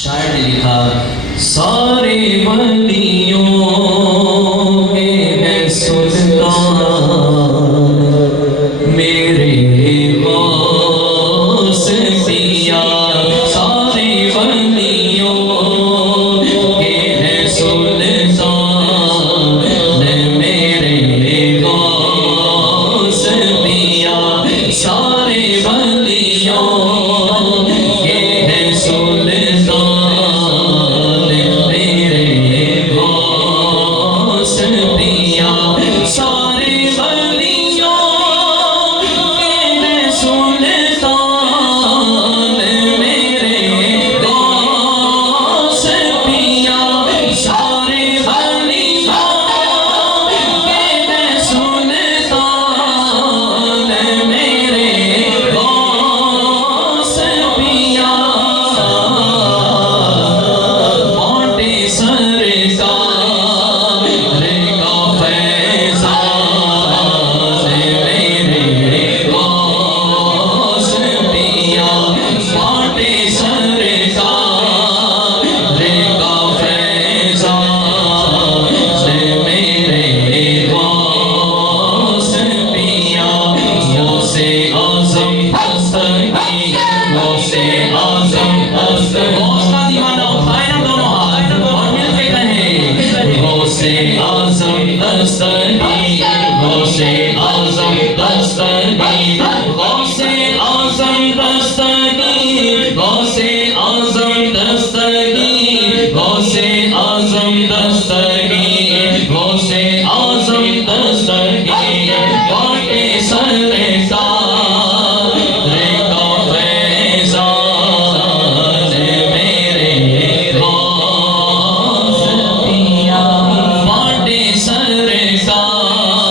شاعر نے لکھا سارے ولیوں کے ہیں سلطان میرے غوث پیا سارے ولیوں کے ہیں سلطان میرے غوث پیا سارے ولیوں کے ہیں سلطان میرے غوث پیا سارے ولیوں کے ہیں سلطان میرے غوث پیا سارے ولیوں کے ہیں سلطان میرے غوث پیا بانٹے سرکار کا فیضان میرے غوث پیا بانٹے سرکار کا فیضان میرے غوث پیا غوث اعظم دستگیر غوث اعظم دستگیر غوث کا دیوانہ اٹھائے نا دونوں ہاتھ اور مل کے کہیں غوث اعظم دستگیر غوث اعظم دستگیر غوث اعظم دستگیر غوث اعظم دستگیر غوث اعظم دستگیر غوث اعظم دستگیر بانٹے سرکار کا فیضان میرے غوث پیا بانٹے سرکار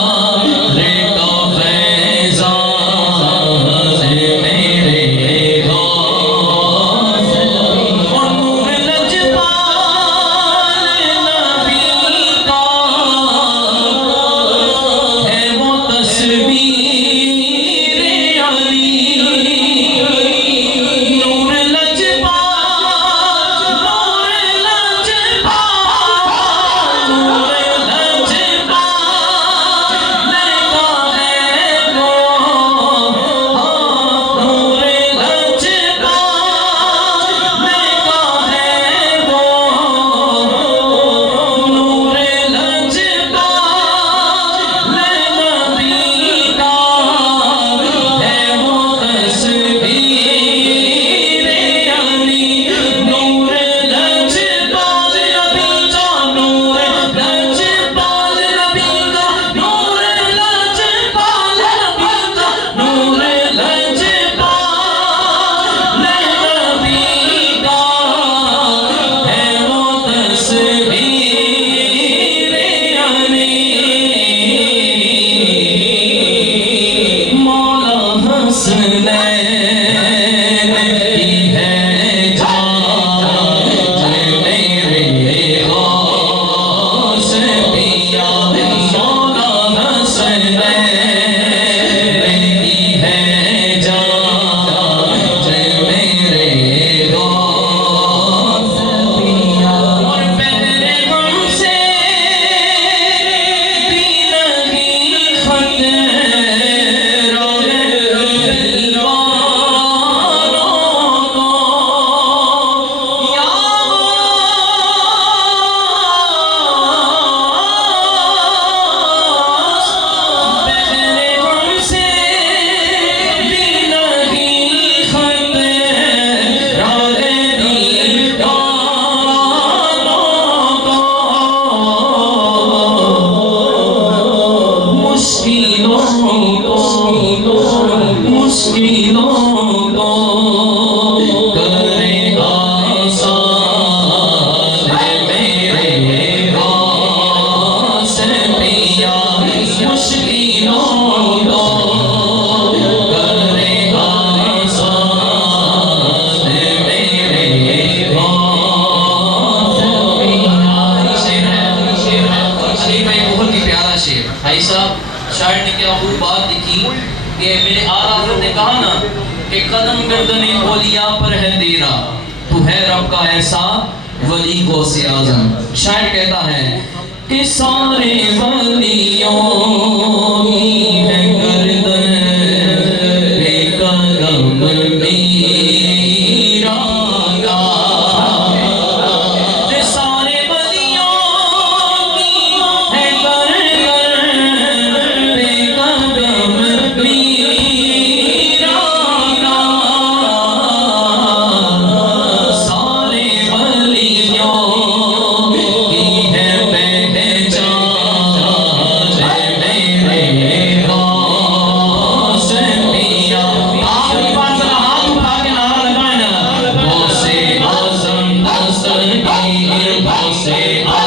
کا فیضان میرے غوث پیا نور لجپال نبی کا ہے وہ تصویر علی نور لجپال نور لجپال نور لجپال لگا ہے وہ نور لجپال لگا ہے وہ نور لجپال نبی کا ہے وہ تصویر علی نور لجپال نبی کا نور لجپال نبی کا نور لجپال نبی کا نور لجپال نبی کا ہے وہ تصویر علی مولا حسنین کی ہے جان میرے غوث پیا مولا حسنین کی ہے جان میرے غوث پیا اور پہلے غم سے بھی نہیں خطرہ دیوانوں کو یا پہلے غم سے بھی نہیں خطرہ دیوانوں کو مشکلوں کو کرے آسان میرے غوث پیا مشکلوں کو کرے آسان میرے غوث پیا شعر میں بہت ہی پیارا شعر بھائی صاحب شاعر نے کیا خوب بات لکھی کہ میرے آقا نے کہا نا کہ قدم گردن اولیاء پر ہے تیرا تو ہے رب کا ایسا ولی غوث اعظم. شاعر کہتا ہے کہ سارے ولیوں کی ہے گردن بے قدم میرا گا. کہ سارے ولیوں کی ہے گردن بے قدم میرا گا. سارے ولیوں کی ہے say